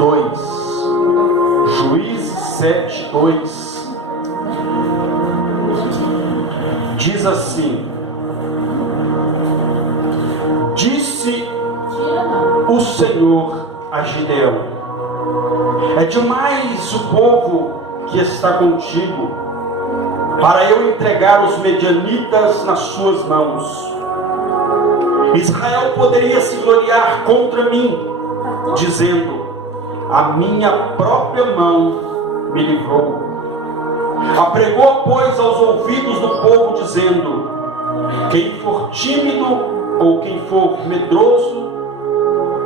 2. Juízes 7, 2. Diz assim: disse o Senhor a Gideão: é demais o povo que está contigo, para eu entregar os medianitas nas suas mãos. Israel poderia se gloriar contra mim, dizendo: a minha própria mão me livrou. Apregou, pois, aos ouvidos do povo, dizendo: quem for tímido ou quem for medroso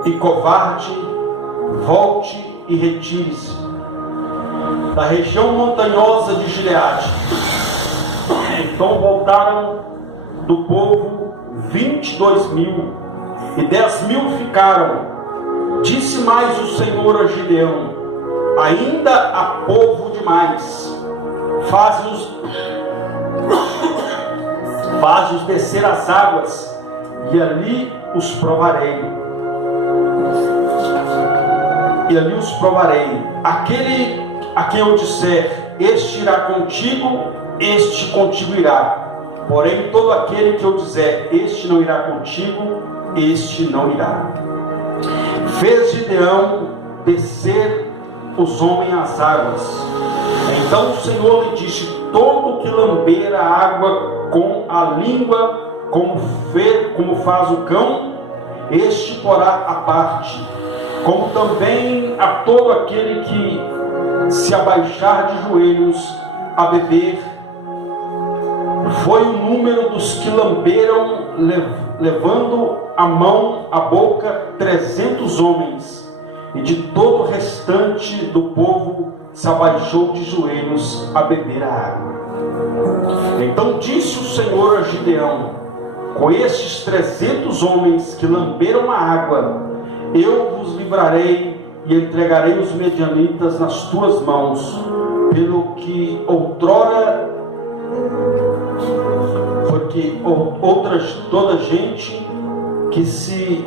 e covarde, volte e retire-se da região montanhosa de Gileade. Então voltaram do povo 22.000, e 10.000 ficaram. Disse mais o Senhor a Gideão: ainda há povo demais, faze-os descer as águas, e ali os provarei. Aquele a quem eu disser: este irá contigo, este contigo irá. Porém, todo aquele que eu dizer: este não irá contigo, este não irá. Fez Gideão descer os homens às águas. Então o Senhor lhe disse: todo que lamber a água com a língua, como faz o cão, este porá à parte, como também a todo aquele que se abaixar de joelhos a beber. Foi o número dos que lamberam, levando a mão à boca, 300 homens, e de todo o restante do povo se abaixou de joelhos a beber a água. Então disse o Senhor a Gideão: com estes 300 homens que lamberam a água, eu vos livrarei e entregarei os medianitas nas tuas mãos, pelo que outrora, porque toda gente que se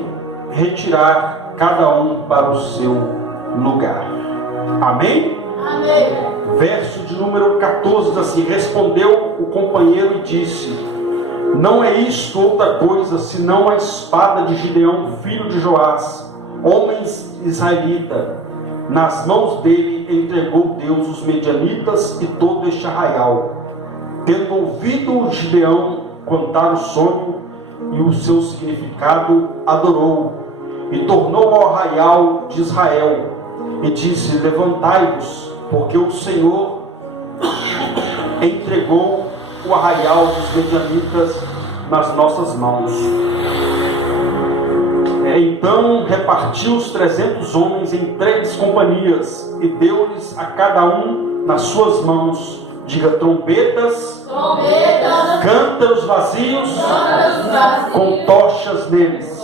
retirar, cada um para o seu lugar. Amém? Amém. Verso de número 14 diz assim: respondeu o companheiro e disse: não é isto outra coisa senão a espada de Gideão, filho de Joás, homem israelita. Nas mãos dele entregou Deus os medianitas e todo este arraial. Tendo ouvido Gideão contar o sonho e o seu significado, adorou e tornou ao arraial de Israel e disse: levantai-vos, porque o Senhor entregou o arraial dos medianitas nas nossas mãos. Então repartiu os 300 homens em 3 companhias e deu-lhes a cada um nas suas mãos, diga, trombetas, cântaros vazios, com tochas neles.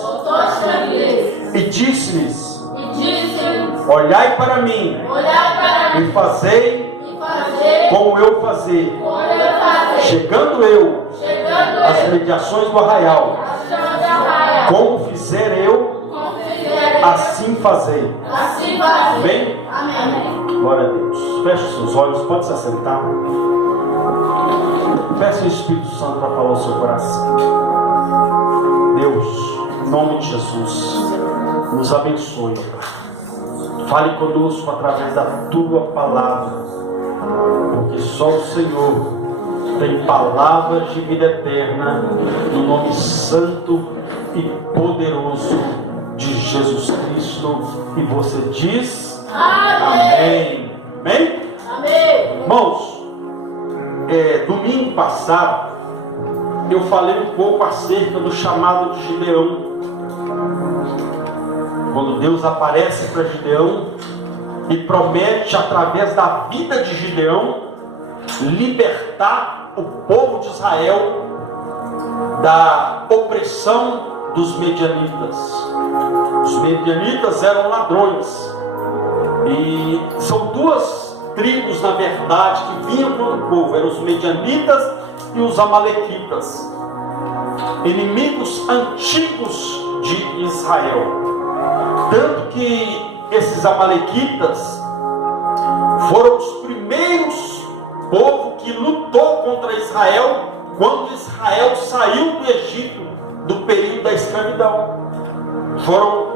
E disse-lhes: olhai para mim, e fazei como eu fazer. Chegando eu às mediações do arraial, como fizer eu, assim fazei. Bem? Glória a Deus. Feche seus olhos, pode se assentar. Peça o Espírito Santo para falar o seu coração. Deus, em nome de Jesus, nos abençoe. Fale conosco através da tua palavra, porque só o Senhor tem palavras de vida eterna, no nome santo e poderoso de Jesus Cristo. E você diz: amém. Amém? Amém. Irmãos, domingo passado eu falei um pouco acerca do chamado de Gideão. Quando Deus aparece para Gideão e promete, através da vida de Gideão, libertar o povo de Israel da opressão dos medianitas. Os medianitas eram ladrões, e são 2 tribos, na verdade, que vinham contra o povo: eram os medianitas e os amalequitas, inimigos antigos de Israel. Tanto que esses amalequitas foram os primeiros povos que lutou contra Israel quando Israel saiu do Egito, do período da escravidão. Foram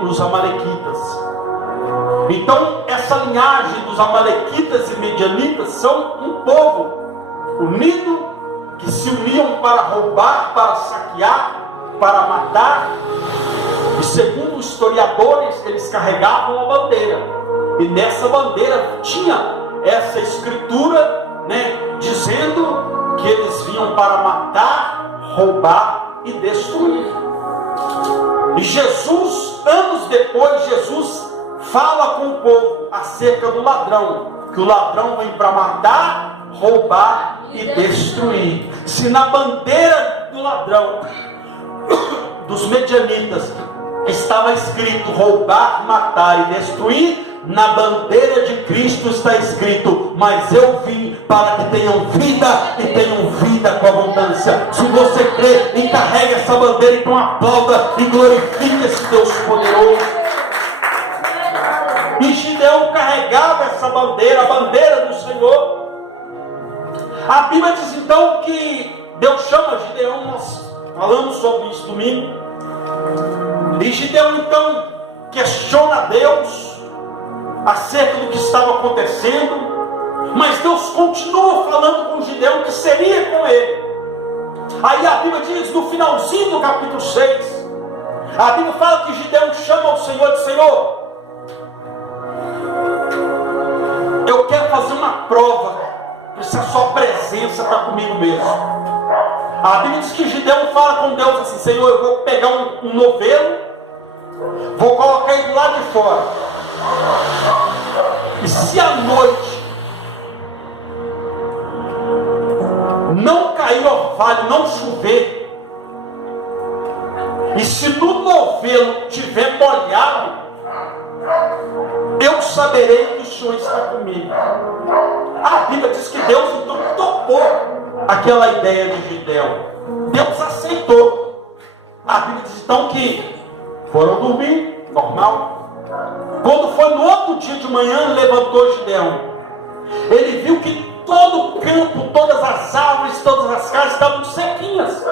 os amalequitas. Então, essa linhagem dos amalequitas e medianitas são um povo unido, que se uniam para roubar, para saquear, para matar. E segundo os historiadores, eles carregavam a bandeira, e nessa bandeira tinha essa escritura, dizendo que eles vinham para matar, roubar e destruir. E Jesus, anos depois, Jesus fala com o povo acerca do ladrão, que o ladrão vem para matar, roubar e destruir. Se na bandeira do ladrão, dos medianitas, estava escrito roubar, matar e destruir, na bandeira de Cristo está escrito: mas eu vim para que tenham vida e tenham vida com abundância. Se você crê, encarregue essa bandeira, então aplauda e glorifique esse Deus poderoso. E Gideão carregava essa bandeira, a bandeira do Senhor. A Bíblia diz então que Deus chama Gideão, nós falamos sobre isso domingo. E Gideão então questiona Deus acerca do que estava acontecendo, mas Deus continua falando com Gideão que seria com ele. Aí a Bíblia diz no finalzinho do capítulo 6, a Bíblia fala que Gideão chama ao Senhor e diz: Senhor, eu quero fazer uma prova, se a sua presença está comigo mesmo. A Bíblia diz que Gideão fala com Deus assim: Senhor, eu vou pegar um novelo, vou colocar ele do lado de fora, e se à noite não cair orvalho, não chover, e se no novelo tiver molhado, eu saberei que o Senhor está comigo. A Bíblia diz que Deus então topou aquela ideia de Gideão. Deus aceitou. A Bíblia diz então que foram dormir, normal. Quando foi no outro dia de manhã, levantou Gideão. Ele viu que todo o campo, todas as árvores, todas as casas estavam sequinhas.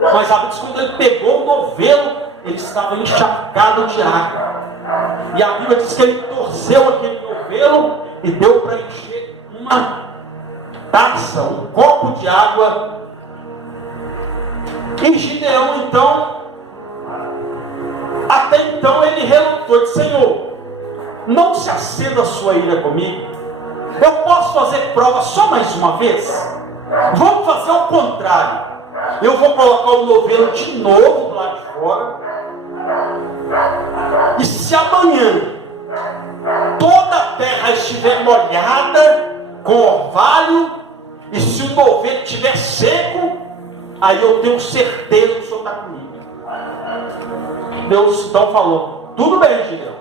Mas a Bíblia diz que quando ele pegou o novelo, ele estava encharcado de água. E a Bíblia diz que ele torceu aquele novelo e deu para encher uma taça, um copo de água. E Gideão então, até então ele relutou, disse: Senhor, não se acenda a sua ira comigo. Eu posso fazer prova só mais uma vez? Vamos fazer o contrário. Eu vou colocar o novelo de novo do lado de fora. E se amanhã toda a terra estiver molhada com orvalho, e se o novelo estiver seco, aí eu tenho certeza que o Senhor está comigo. Deus então falou: tudo bem, Gideão.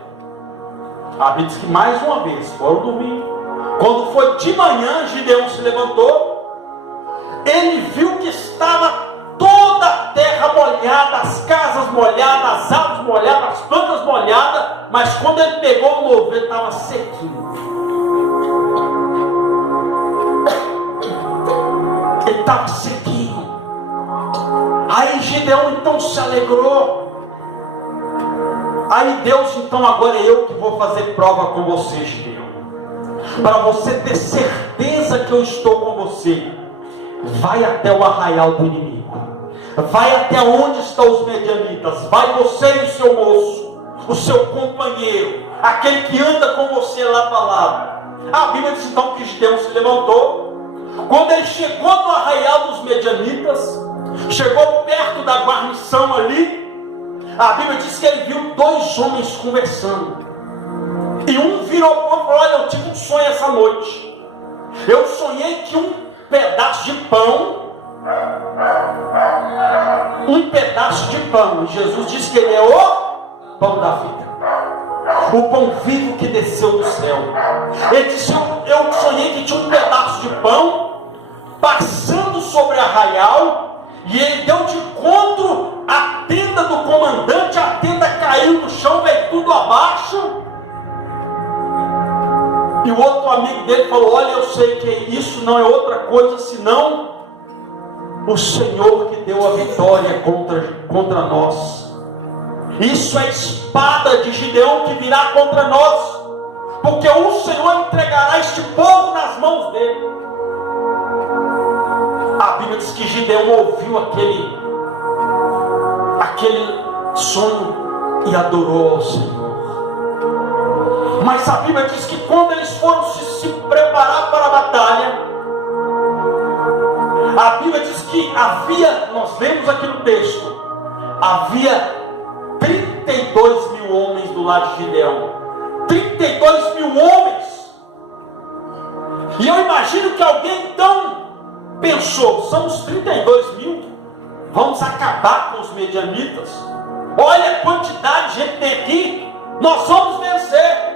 A Bíblia diz que mais uma vez foram dormir. Quando foi de manhã, Gideão se levantou. Ele viu que estava toda a terra molhada, as casas molhadas, as árvores molhadas, as plantas molhadas, mas quando ele pegou o novelo, estava sequinho. Ele estava sequinho. Aí Gideão então se alegrou. Aí Deus então: agora é eu que vou fazer prova com você, Gideão, para você ter certeza que eu estou com você. Vai até o arraial do inimigo, vai até onde estão os medianitas, vai você e o seu moço, o seu companheiro, aquele que anda com você lado a lado. A Bíblia diz então que Gideão se levantou. Quando ele chegou no arraial dos medianitas, chegou perto da guarnição ali, a Bíblia diz que ele viu dois homens conversando. E um virou para o outro e falou: olha, eu tive um sonho essa noite. Eu sonhei que um pedaço de pão, e Jesus disse que ele é o pão da vida, o pão vivo que desceu do céu. Ele disse: eu sonhei que tinha um pedaço de pão passando sobre o arraial, e ele deu de encontro à tenda do comandante. A tenda caiu caiu no chão, veio tudo abaixo. E o outro amigo dele falou: olha, eu sei que isso não é outra coisa senão o Senhor que deu a vitória contra nós. Isso é a espada de Gideão que virá contra nós, porque o Senhor entregará este povo nas mãos dele. A Bíblia diz que Gideão ouviu aquele sonho e adorou ao Senhor. Mas a Bíblia diz que quando eles foram se preparar para a batalha, a Bíblia diz que nós lemos aqui no texto, havia 32 mil homens do lado de Gideão. 32 mil homens. E eu imagino que alguém então pensou: são os 32 mil, vamos acabar com os medianitas. Olha a quantidade de gente que tem aqui, nós vamos vencer.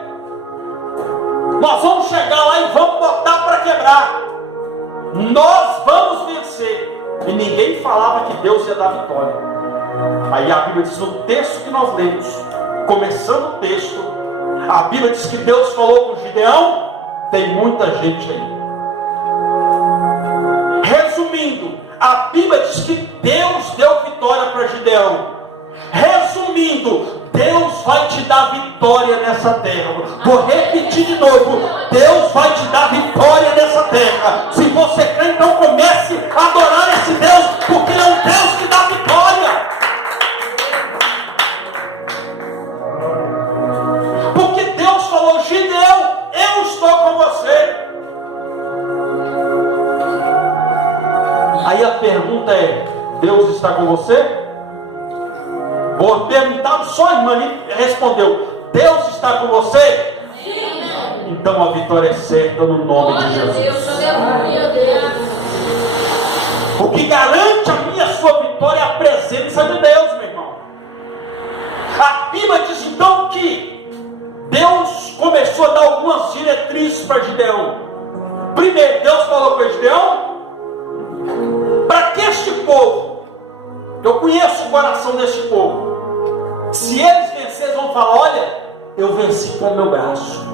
Nós vamos chegar lá e vamos botar para quebrar. Nós vamos vencer. E ninguém falava que Deus ia dar vitória. Aí a Bíblia diz no texto que nós lemos, começando o texto, a Bíblia diz que Deus falou com Gideão: tem muita gente aí. Resumindo, a Bíblia diz que Deus deu vitória para Gideão. Resumindo, Deus vai te dar vitória nessa terra. Vou repetir de novo: Deus vai te dar vitória nessa terra. Se você crê, então comece a adorar esse Deus, porque Ele é um Deus que dá vitória. Porque Deus falou: Gideão, eu estou com você. Aí a pergunta é: Deus está com você? Vou perguntar, só a irmã respondeu: Deus está com você? Sim. Então a vitória é certa no nome de Jesus. O que garante a minha sua vitória é a presença de Deus, meu irmão. A Bíblia diz então que Deus começou a dar algumas diretrizes para Gideão. Primeiro, Deus falou para Gideão: para que este povo, eu conheço o coração deste povo, se eles vencerem, vão falar: olha, eu venci com o meu braço,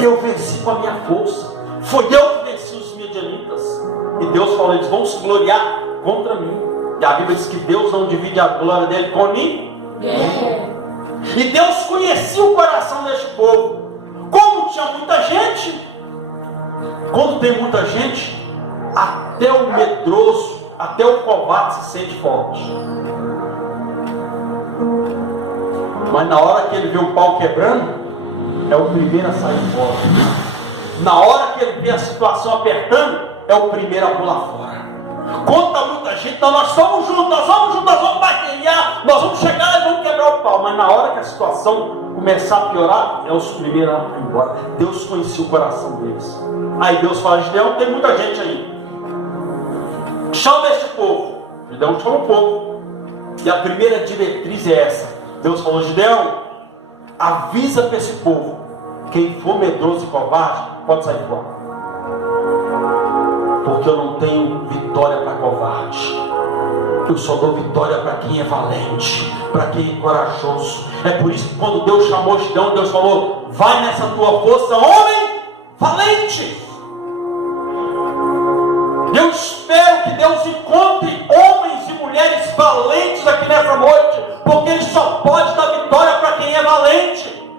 eu venci com a minha força, foi eu que venci os medianitas. E Deus falou: eles vão se gloriar contra mim. E a Bíblia diz que Deus não divide a glória dele com ninguém. E Deus conhecia o coração deste povo. Como tinha muita gente, quando tem muita gente, até o medroso, até o covarde se sente forte. Mas na hora que ele vê o pau quebrando, é o primeiro a sair fora. Na hora que ele vê a situação apertando, é o primeiro a pular fora. Conta muita gente: então nós estamos juntos, nós vamos batalhar, nós vamos chegar e vamos quebrar o pau. Mas na hora que a situação começar a piorar, é os primeiros a ir embora. Deus conhecia o coração deles. Aí Deus fala: Gideão, tem muita gente aí, chama este povo. Gideão chama o povo. E a primeira diretriz é essa. Deus falou: Gideão, avisa para esse povo: quem for medroso e covarde, pode sair fora. Porque eu não tenho vitória para covarde. Eu só dou vitória para quem é valente, para quem é corajoso. É por isso que quando Deus chamou Gideão, Deus falou: vai nessa tua força, homem valente. Eu espero que Deus encontre homens e mulheres valentes aqui nessa noite, porque Ele só pode dar vitória para quem é valente.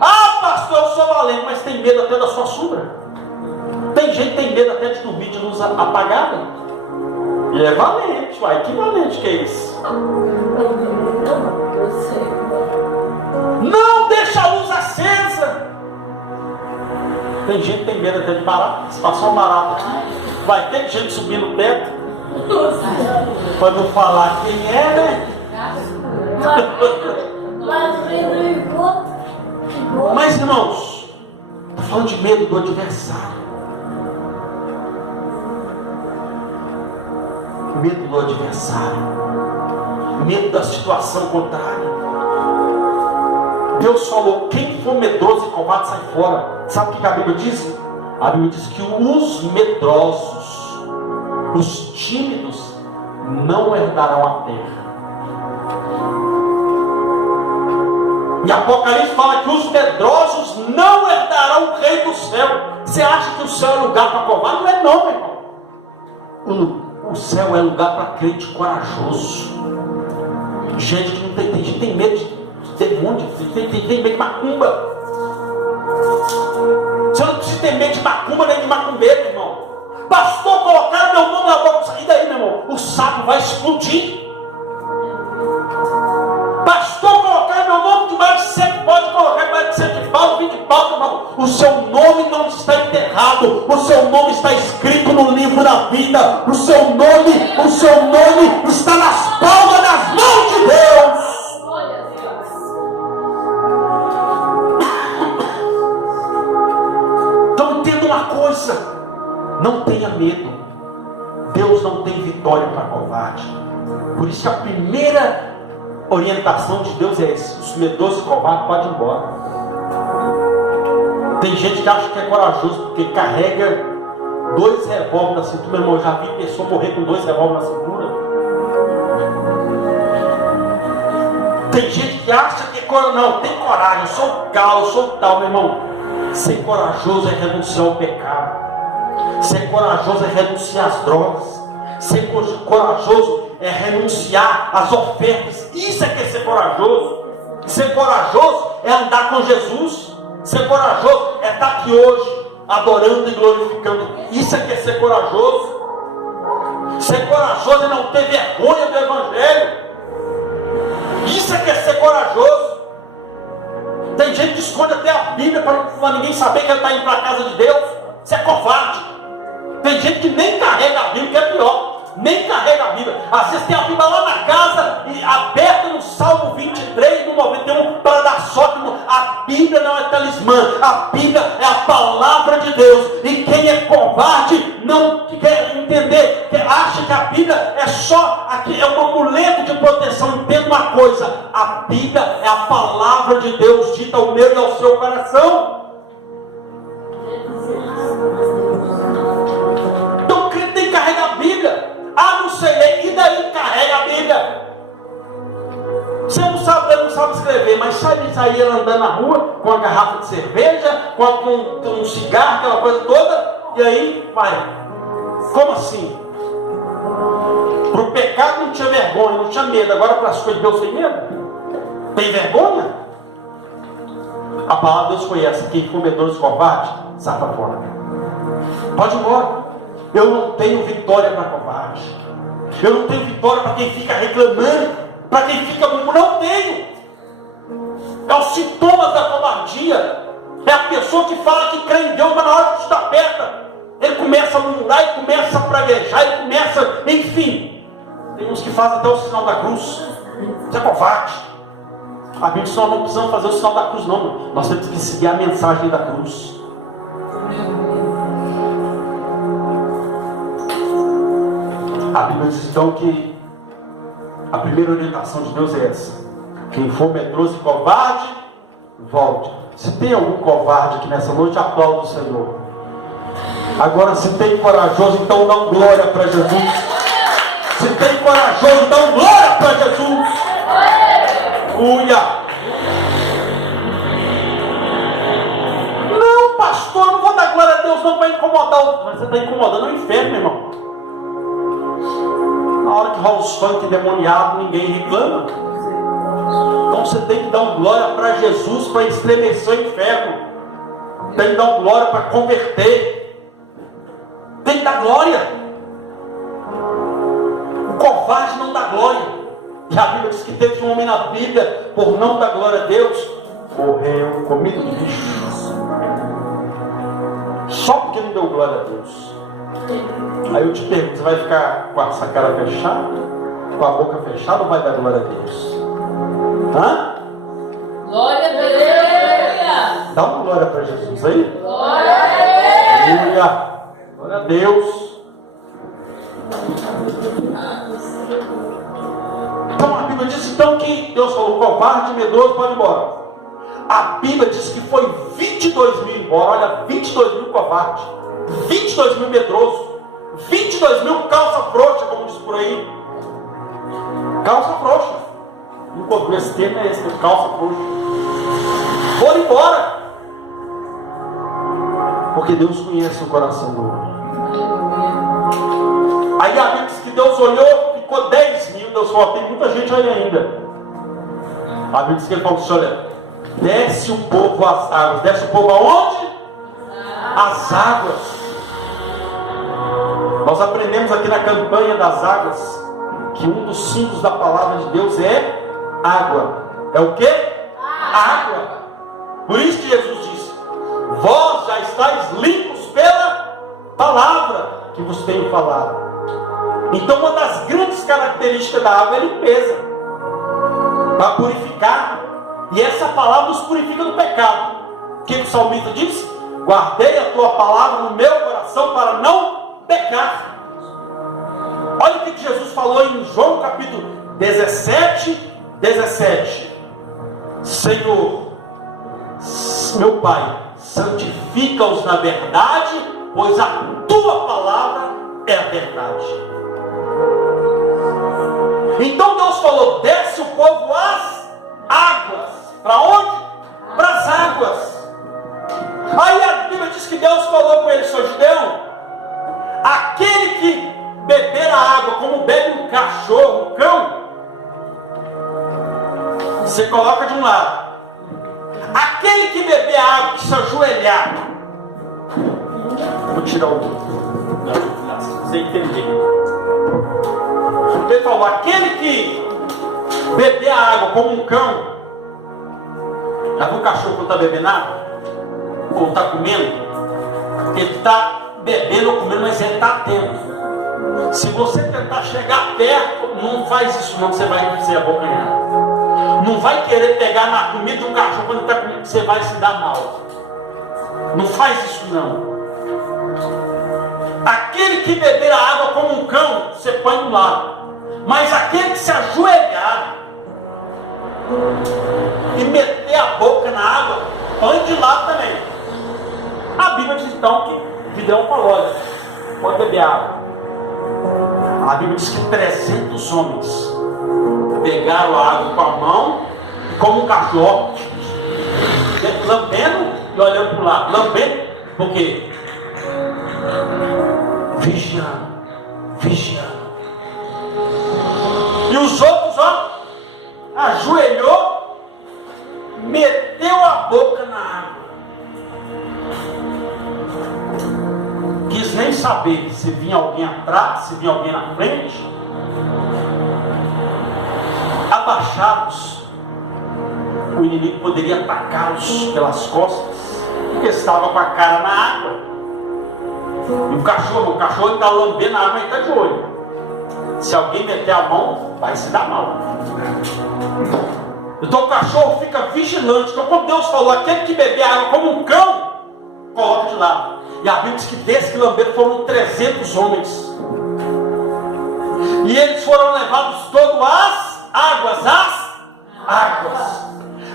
Ah, pastor, eu sou valente, mas tem medo até da sua sombra. Tem gente que tem medo até de dormir de luz apagada. E é valente, uai, que valente que é isso? Não deixa a luz acesa. Tem gente que tem medo até de barata. Se passar uma barata, vai ter gente subir no teto, para não falar quem é, né? Mas irmãos, estou falando de medo do adversário. Medo do adversário, medo da situação contrária. Deus falou: quem for medroso e covarde, sai fora. Sabe o que a Bíblia diz? A Bíblia diz que os medrosos, os tímidos, não herdarão a terra. E Apocalipse fala que os medrosos não herdarão o reino do céu. Você acha que o céu é lugar para covarde? Não é não, meu irmão. O céu é lugar para crente corajoso. Gente que não tem, gente tem medo de demônio, tem medo de macumba. Você não precisa ter medo de macumba nem de macumbeiro, irmão. Pastor, colocaram meu nome na boca. E daí, meu irmão? O saco vai explodir. Pastor, colocaram meu nome demais de 100, pode colocar mais de 100 de pau, 20 pau, irmão. O seu nome não está enterrado. O seu nome está escrito no livro da vida. O seu nome está nas palmas das mãos de Deus. Então entenda uma coisa: não tenha medo. Deus não tem vitória para covarde. Por isso que a primeira orientação de Deus é essa: os medrosos e covardes podem ir embora. Tem gente que acha que é corajoso porque carrega 2 revólveres na cintura. Meu irmão, já vi pessoa morrer com 2 revólveres na cintura. Tem gente que acha que é corajoso. Não, tem coragem, eu sou cal, eu sou tal, meu irmão. Ser corajoso é renunciar ao pecado. Ser corajoso é renunciar às drogas. Ser corajoso é renunciar às ofertas. Isso é que é ser corajoso. Ser corajoso é andar com Jesus. Ser corajoso é estar aqui hoje adorando e glorificando. Isso é que é ser corajoso. Ser corajoso é não ter vergonha do Evangelho. Isso é que é ser corajoso. Tem gente que esconde até a Bíblia para ninguém saber que ele está indo para a casa de Deus. Isso é covarde. Tem gente que nem carrega a Bíblia, que é pior. Nem carrega a Bíblia. Às vezes tem a Bíblia lá na casa e aberta no Salmo 23, no 91, para dar sorte. A Bíblia não é talismã. A Bíblia é a palavra de Deus. E quem é covarde não quer entender, que acha que a Bíblia é só aqui, é um amuleto de proteção. Entenda uma coisa: a Bíblia é a palavra de Deus dita ao meu e ao seu coração. Então o crente tem que carregar a Bíblia. Não sei ler, e daí carrega a Bíblia. Você não sabe escrever, mas sair andando na rua com uma garrafa de cerveja, com um cigarro, aquela coisa toda, e aí vai. Como assim? Para o pecado não tinha vergonha, não tinha medo. Agora para as coisas de Deus tem medo? Tem vergonha? A palavra de Deus foi essa: quem for medroso e covarde, sai para fora. Pode ir embora. Eu não tenho vitória para covarde. Eu não tenho vitória para quem fica reclamando, para quem fica murmurando. Não tenho. É os sintomas da covardia. É a pessoa que fala que crê em Deus, mas na hora que está perto, ele começa a murmurar, ele começa a praguejar, ele começa, enfim. Tem uns que fazem até o sinal da cruz. Isso é covarde. A Bíblia diz que nós não precisamos fazer o sinal da cruz, não. Nós temos que seguir a mensagem da cruz. A Bíblia diz então que a primeira orientação de Deus é essa: quem for medroso e covarde, volte. Se tem algum covarde aqui nessa noite, aplaude o Senhor. Agora, se tem corajoso, então dá glória para Jesus. Se tem corajoso, dá glória para Jesus. Aleluia. Não, pastor, não vou dar glória a Deus não para incomodar o... Mas você está incomodando o inferno, meu irmão. Na hora que rola os funk demoniados, ninguém reclama. Então você tem que dar glória para Jesus, para estremecer o inferno. Tem que dar glória para converter. Tem que dar glória. O covarde não dá glória. E a Bíblia diz que teve um homem na Bíblia, por não dar glória a Deus, morreu comido de bicho. Só porque não deu glória a Deus. Aí eu te pergunto: você vai ficar com essa cara fechada, com a boca fechada, ou vai dar glória a Deus? Hã? Glória a Deus! Dá uma glória para Jesus aí. Glória a Deus! Glória a Deus. Então a Bíblia diz então que Deus falou: covarde, medroso, pode ir embora. A Bíblia diz que foi 22 mil embora. Olha, 22 mil covardes, 22 mil medrosos, 22 mil calça frouxa, como diz por aí. Calça frouxa. Esse termo é esse, calça frouxa. fora. Porque Deus conhece o coração do homem. Aí a Bíblia diz que Deus olhou, ficou 10 mil. Deus falou: tem muita gente aí ainda. A Bíblia diz que ele falou assim: olha, desce o povo às águas. Desce o povo aonde? Às águas. Nós aprendemos aqui na campanha das águas que um dos símbolos da palavra de Deus é água. É o que? Água. Por isso que Jesus disse: vós já estáis limpos pela palavra que vos tenho falado. Então uma das grandes características da água é a limpeza, para purificar. E essa palavra nos purifica do pecado. O que o salmista disse? Guardei a tua palavra no meu coração para não pecar. Olha o que Jesus falou em João capítulo 17. Senhor, meu Pai, santifica-os na verdade, pois a tua palavra é a verdade. Então Deus falou: desce o povo às águas. Para onde? Para as águas. Aí a Bíblia diz que Deus falou com ele: seu Gideão, aquele que beber a água como bebe um cachorro, um cão, você coloca de um lado. Aquele que beber a água, que se ajoelhar, vou tirar o você entender. Ele falou: aquele que beber a água como um cão. Já viu o cachorro quando está bebendo água? Ou está comendo? Ele está bebendo ou comendo, mas ele está atento. Se você tentar chegar perto, não faz isso não, você vai ser abocanhado. Não vai querer pegar na comida de um cachorro quando está comendo, você vai se dar mal. Não faz isso não. Aquele que beber a água como um cão, você põe do lado. Mas aquele que se ajoelhar e meter a boca na água, põe de lado também. A Bíblia diz então que Gideão falou: olha, pode beber água. A Bíblia diz que 300 homens pegaram a água com a mão, como um cachorro, lambendo e olhando para o lado. Lambendo, por quê? Vigiando. E os outros, ó, ajoelhou, meteu a boca na água. Quis nem saber se vinha alguém atrás, se vinha alguém na frente. Abaixados, o inimigo poderia atacá-los pelas costas, porque estava com a cara na água. E o cachorro está lambendo a água e está de olho. Se alguém meter a mão, vai se dar mal. Então o cachorro fica vigilante. Então quando Deus falou: aquele que beber água como um cão, coloca de lado. E a Bíblia diz que desses que lamberam foram 300 homens. E eles foram levados todos às águas.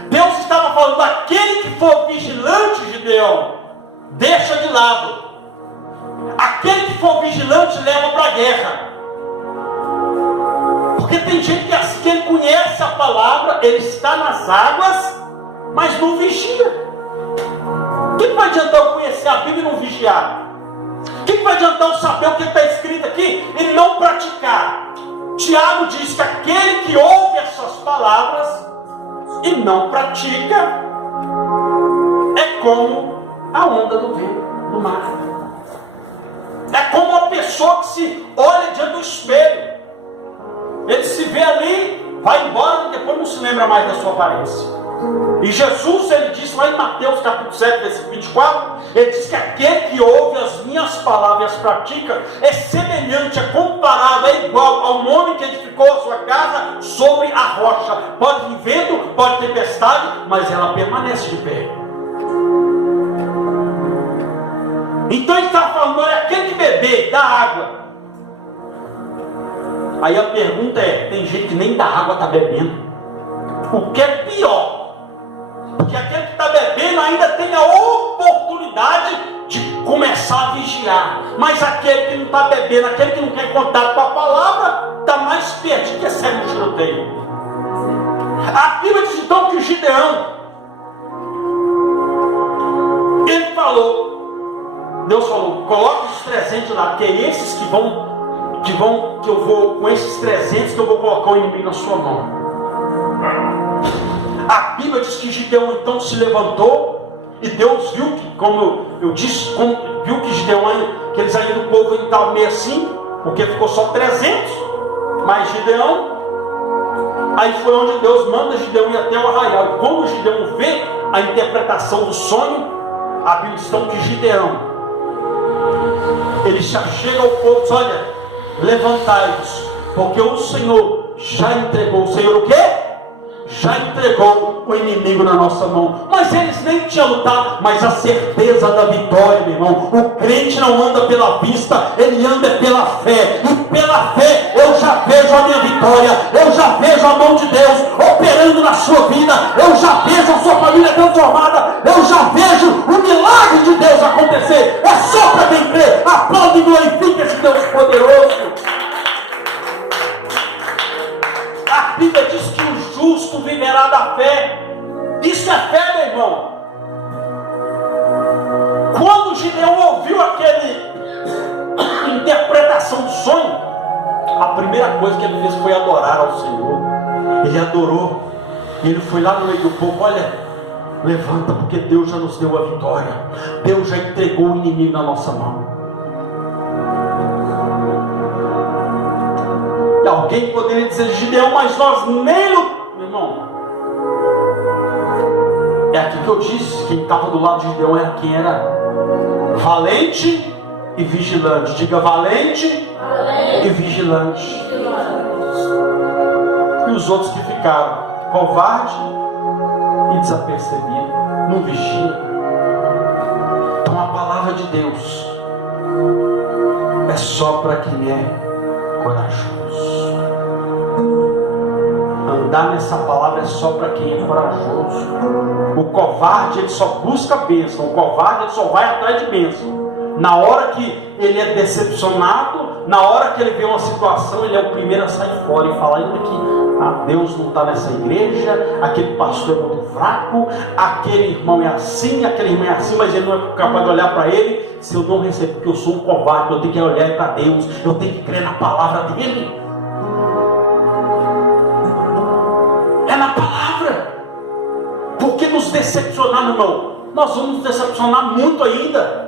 Deus estava falando: aquele que for vigilante, Gideão, deixa de lado. Aquele que for vigilante leva para a guerra. Porque tem gente que assim que ele conhece a palavra, ele está nas águas, mas não vigia. O que vai adiantar eu conhecer a Bíblia e não vigiar? O que vai adiantar eu saber o que está escrito aqui e não praticar? Tiago diz que aquele que ouve essas palavras e não pratica é como a onda do vento do mar. É como uma pessoa que se olha diante do espelho. Ele se vê ali, vai embora e depois não se lembra mais da sua aparência. E Jesus, ele disse lá em Mateus capítulo 7, versículo 24, ele diz que aquele que ouve as minhas palavras e as pratica é semelhante, é comparado, é igual ao homem que edificou a sua casa sobre a rocha. Pode vir vento, pode tempestade, mas ela permanece de pé. Então ele está falando: é aquele que beber da água. Aí a pergunta é: tem gente que nem da água está bebendo. O que é pior? Porque aquele que está bebendo ainda tem a oportunidade de começar a vigiar. Mas aquele que não está bebendo, aquele que não quer contato com a palavra, está mais perdido que segue no tiroteio. A Bíblia diz então que o Gideão, Deus falou, coloca os 300 lá, porque é esses que eu vou, com esses 300 que eu vou colocar o inimigo na sua mão. A Bíblia diz que Gideão então se levantou, e Deus viu que, como eu disse, viu que Gideão, que eles ainda, o povo estava meio assim, porque ficou só 300, mas Gideão, aí foi onde Deus manda Gideão ir até o arraial. E quando Gideão vê a interpretação do sonho, a Bíblia diz que Gideão, ele já chega ao povo e diz, olha, levantai-vos, porque o Senhor já entregou. O Senhor o quê? Já entregou o inimigo na nossa mão. Mas eles nem tinham lutado, mas a certeza da vitória, meu irmão. O crente não anda pela vista, ele anda pela fé. E pela fé eu já vejo a minha vitória, eu já vejo a mão de Deus operando na sua vida, eu já vejo a sua família transformada, eu já vejo o milagre de Deus acontecer. É só para quem crê. Aplaude e glorifique esse Deus poderoso. A Bíblia diz que o justo viverá da fé. Isso é fé, meu irmão. Quando Gideão ouviu aquela interpretação do sonho, a primeira coisa que ele fez foi adorar ao Senhor. Ele adorou. Ele foi lá no meio do povo, olha, levanta, porque Deus já nos deu a vitória. Deus já entregou o inimigo na nossa mão. Alguém poderia dizer, Gideão, mas nós nem lutamos. Meu irmão, é aqui que eu disse, quem estava do lado de Gideão era quem era valente e vigilante. Diga, valente e vigilante. E os outros que ficaram, covarde e desapercebido, não vigia. Então a palavra de Deus é só para quem é corajoso. Andar nessa palavra é só para quem é corajoso. O covarde, ele só busca bênção. O covarde, ele só vai atrás de bênção. Na hora que ele é decepcionado, na hora que ele vê uma situação, ele é o primeiro a sair fora e falar ainda que Deus não está nessa igreja, aquele pastor é muito fraco, aquele irmão é assim, aquele irmão é assim, mas ele não é capaz de olhar para ele. Se eu não receber, porque eu sou um covarde, eu tenho que olhar para Deus, eu tenho que crer na palavra dele. É na palavra. Porque nos decepcionar, meu irmão, nós vamos nos decepcionar muito ainda.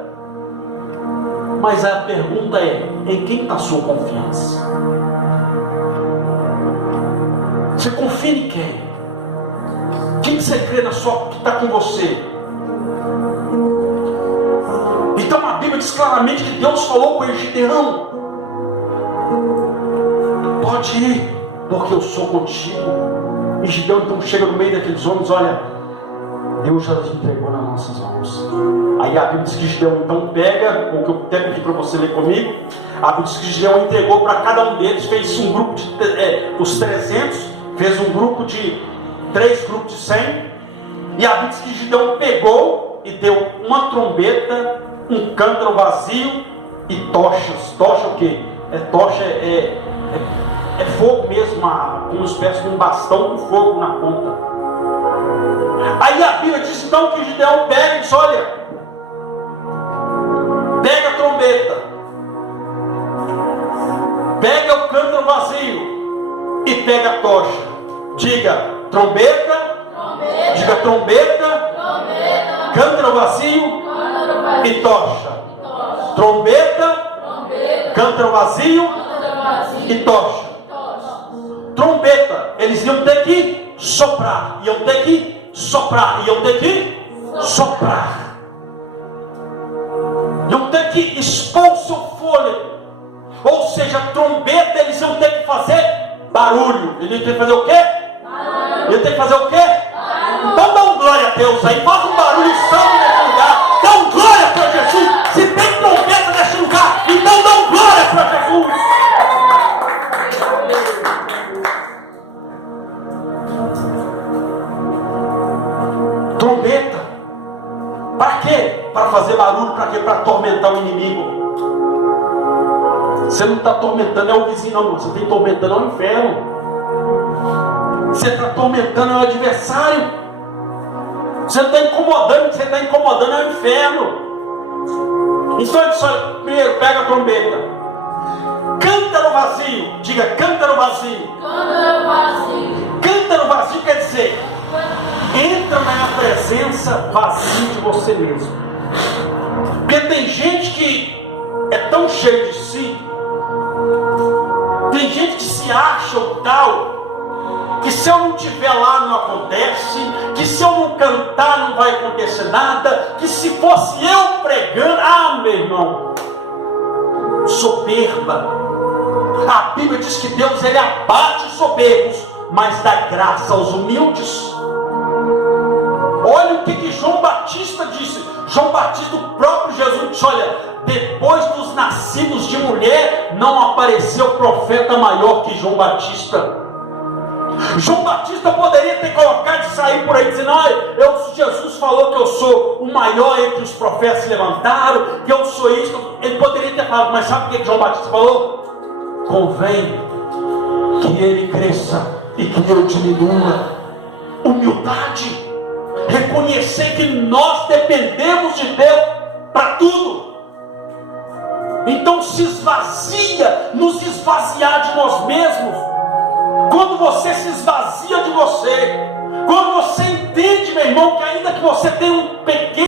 Mas a pergunta é, em quem está a sua confiança? Você confia em quem? Quem você crê na sua, que está com você? Então a Bíblia diz claramente que Deus falou com Gideão, pode ir, porque eu sou contigo. E Gideão então chega no meio daqueles homens, olha, Deus já te entregou nas nossas mãos. Aí a Bíblia diz que Gideão então pega, o que eu até pedi para você ler comigo, a Bíblia diz que Gideão entregou para cada um deles, fez um grupo de, os 300, fez um grupo de 3 grupos de 100, e a Bíblia diz que Gideão pegou e deu uma trombeta, um cântaro vazio e tochas. Tocha o quê? Tocha é fogo mesmo, como uma espécie de um bastão com fogo na ponta. Aí a Bíblia diz então que Gideão pega e diz, olha, pega a trombeta, pega o cântaro vazio e pega a tocha. Diga, trombeta, trombeta. Diga, trombeta, trombeta. Cântaro vazio, e tocha. Trombeta, trombeta. Cântaro vazio, e tocha. Trombeta, eles iam ter que soprar, iam ter que soprar, iam ter que soprar, iam ter que expor o seu fôlego. Ou seja, trombeta, eles iam ter que fazer barulho. Eles iam ter que fazer o quê? Barulho. Iam ter que fazer o quê? Barulho. Então dá glória a Deus aí, faz um barulho santo nesse lugar, dá glória para Jesus. Se tem trombeta nesse lugar, então dá glória para Jesus. Trombeta, para quê? Para fazer barulho, para quê? Para atormentar o inimigo. Você não está atormentando é o vizinho, não, você está atormentando é o inferno. Você está atormentando é o adversário. Você não está incomodando, você está incomodando é o inferno. Então ele disse: olha, primeiro pega a trombeta, canta no vazio. Diga: canta no vazio. Canta no vazio. Canta no vazio quer dizer, entra na presença vazia de você mesmo. Porque tem gente que é tão cheio de si, tem gente que se acha o tal, que se eu não estiver lá não acontece, que se eu não cantar não vai acontecer nada, que se fosse eu pregando, meu irmão, soberba. A Bíblia diz que Deus, ele abate os soberbos, mas dá graça aos humildes. Olha o que João Batista disse. João Batista, o próprio Jesus, disse: olha, depois dos nascidos de mulher, não apareceu profeta maior que João Batista. João Batista poderia ter colocado e sair por aí dizendo: Jesus falou que eu sou o maior entre os profetas que levantaram, que eu sou isso. Ele poderia ter falado, mas sabe o que João Batista falou? Convém que ele cresça e que eu diminua. Humildade. Reconhecer que nós dependemos de Deus para tudo. Então se esvazia, nos esvaziar de nós mesmos. Quando você se esvazia de você, quando você entende, meu irmão, que ainda que você tenha um pequeno